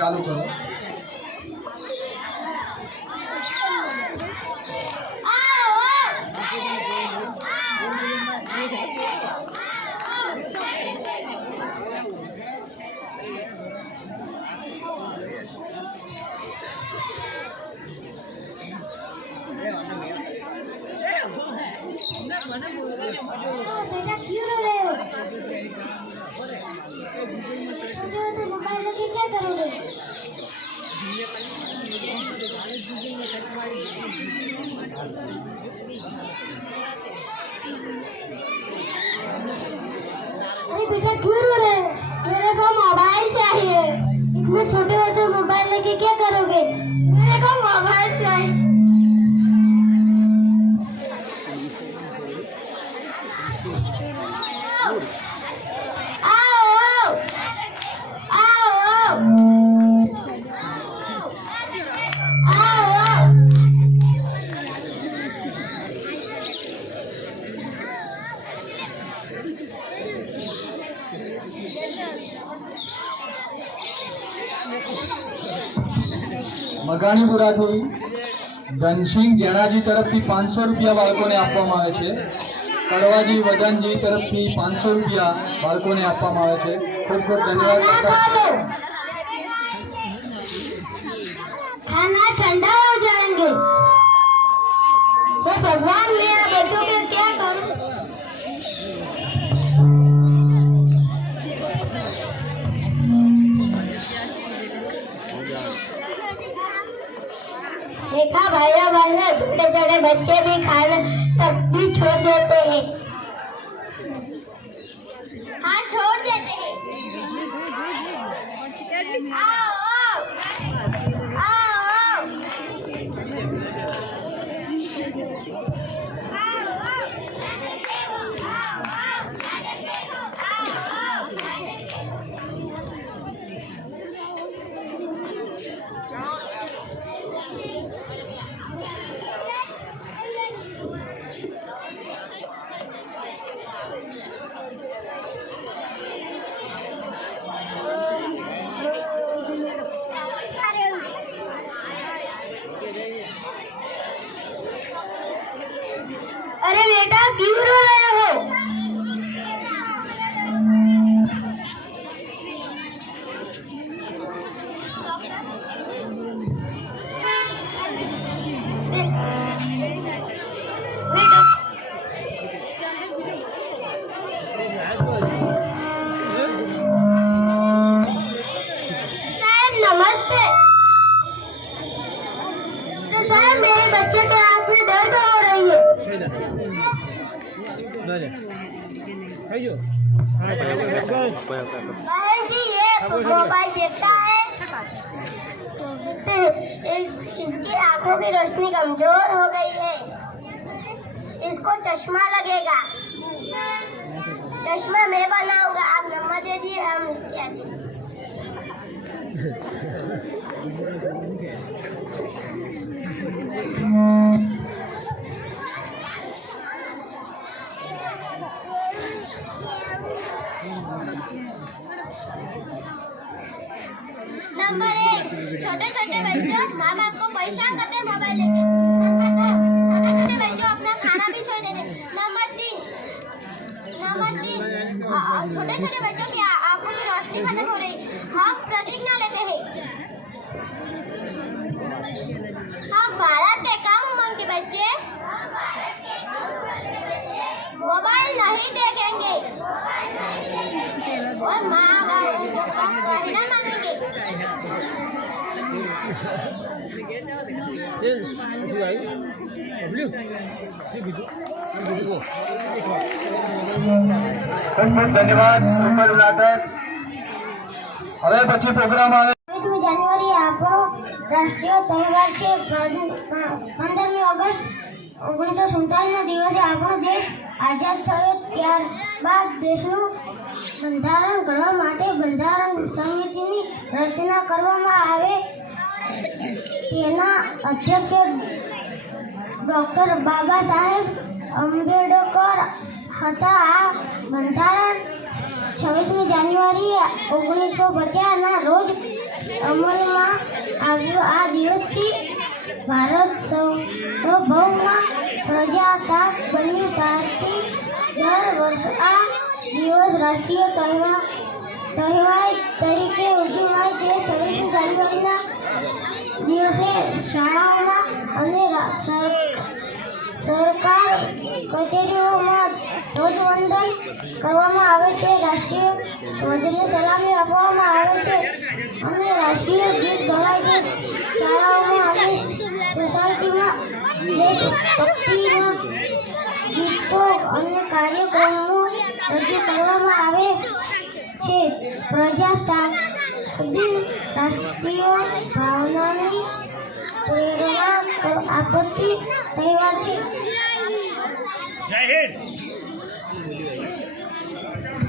ચાલુ કરો. अरे बेटा क्यों रो रहे हो? मेरे को मोबाइल चाहिए. इतने छोटे छोटे मोबाइल लेके क्या करोगे? मेरे को मोबाइल चाहिए. મગાણીપુરાથી ધનસિંહ ગેણાજી તરફથી 500 રૂપિયા બાળકોને આપવામાં આવે છે. કડવાજી વદનજી તરફથી 500 રૂપિયા બાળકોને આપવામાં આવે છે. ખૂબ ખૂબ ધન્યવાદ. खाना ठंडा हो जाएंगे तो भगवान मेरा बच्चों को क्या करूं? देखा भाइयों बहनों, छोटे छोटे बच्चे भी खाना तक भी छोड़ देते हैं. हाँ छोड़ देते हैं. आओ आओ आओ. अरे बेटा क्यों रो रहे हो? साहब नमस्ते. तो साहब मेरे बच्चे के आंख में दर्द हो रही है. बहन जी ये मोबाइल देखता है, इसकी आंखों की रोशनी कमजोर हो गई है. इसको चश्मा लगेगा. चश्मा मैं बनाऊंगा, आप नंबर दे दिए हम क्या दें. नंबर 1 छोटे छोटे बच्चों माँ बाप को परेशान करते हैं मोबाइल लेके. नंबर 2 छोटे छोटे बच्चों अपना खाना भी छोड़ देते. नंबर 3 छोटे छोटे बच्चों की आंखों की रोशनी खत्म हो रही. हम प्रतिज्ञा लेते हैं, हम भारत के कम उम्र के बच्चे मोबाइल नहीं देखेंगे और माँ बाप को कम कहना मानेंगे. ખૂબ ખૂબ ધન્યવાદ. સુપર નાટક. હવે પછી પ્રોગ્રામ આવે. 22 જાન્યુઆરી આપણો રાષ્ટ્રીય તહેવાર છે. 15મી ઓગસ્ટ 1947ના દિવસે આપણો દેશ આઝાદ થયો. ત્યારબાદ દેશનું બંધારણ ઘડવા માટે બંધારણ સમિતિની રચના કરવામાં આવે. તેના અધ્યક્ષ ડૉક્ટર બાબા સાહેબ આંબેડકર હતા. આ બંધારણ 26મી જાન્યુઆરી 1950ના રોજ અમલમાં આવ્યો. આ દિવસથી ભારત સાર્વભૌમ પ્રજાસત્તાક બન્યું. ત્યારથી દર વર્ષે આ દિવસ રાષ્ટ્રીય તહેવાર તરીકે ઉજવાય છે. 26મી જાન્યુઆરીના દિવસે શાળાઓમાં અને સરકાર કચેરીઓમાં ધ્વજવંદન કરવામાં આવે છે. રાષ્ટ્રીય ધ્વજને સલામી આપવામાં આવે છે અને રાષ્ટ્રીય ગીત ગવાય છે. શાળાઓમાં અને સોસાયટીમાં દેશભક્તિના ગીતો અને કાર્યક્રમો રજૂ કરવામાં આવે છે. પ્રજાસત્તાક દિન રાષ્ટ્રીય ભાવનાની પ્રેરણા આપતી તહેવાર છે. જય હિન્દ.